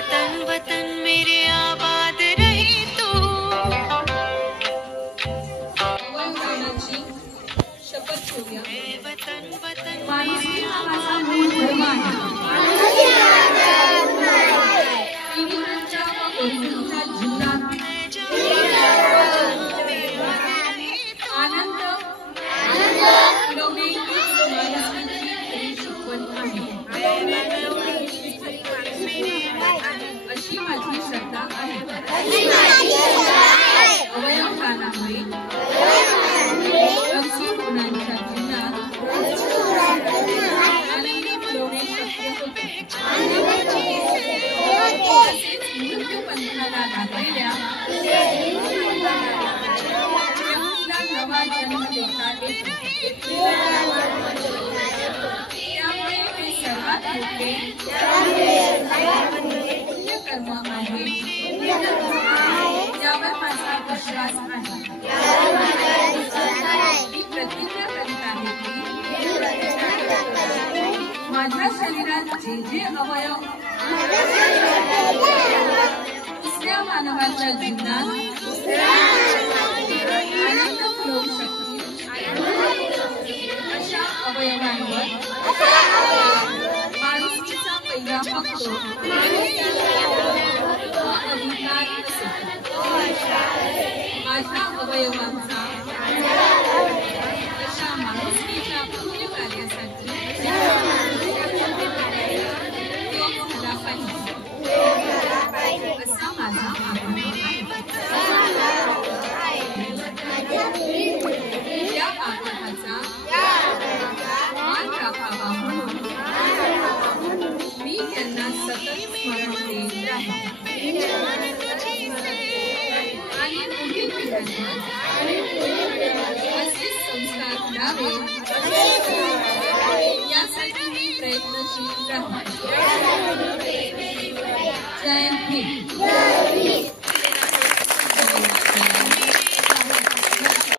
वतन वतन मेरे आबाद रहे तू। शपथ घेऊया। वतन वतन माणुसकी हा माझा मूळ धर्म आहे। विविधतेच्या व एकतेच्या जीवनात आनंद मिळवणे हीच माणुसकीची खरी शिकवण आहे, अशी माझी श्रद्धा आहे। अवयवदानामुळे गरजू रुग्णांच्या जीवनात आनंद मिळवणे शक्य होते। तसेच मृत्यूपंथाला लागलेल्या व्यक्तीला नवा जन्म देता येतो। त्यामुळे हे सर्वात मोठे पुण्यकर्म आहे, ज्यावर माझा विश्वास आहे। मी प्रतिज्ञा करीत आहे की माझ्या शरीरात जे जे अवयव दुसऱ्या मानवाच्या जीवनात आनंद मिळवू शकतील, अशा अवयवांवर माणुसकीचा पहिला हक्क व अधिकार असेल। माझ्या अवयवांचा अशा माणुसकीच्या पुण्य कार्यासाठी उपयोग झाला पाहिजे, असा माझा आग्रह आहे। या आग्रहाचा मान राखावा म्हणून मी त्यांना सतत स्मरण देत राहील आणि पुढील पिढ्यांवर असेच संस्कार घडावे यासाठी मी प्रयत्नशील राहील। जय हिंद।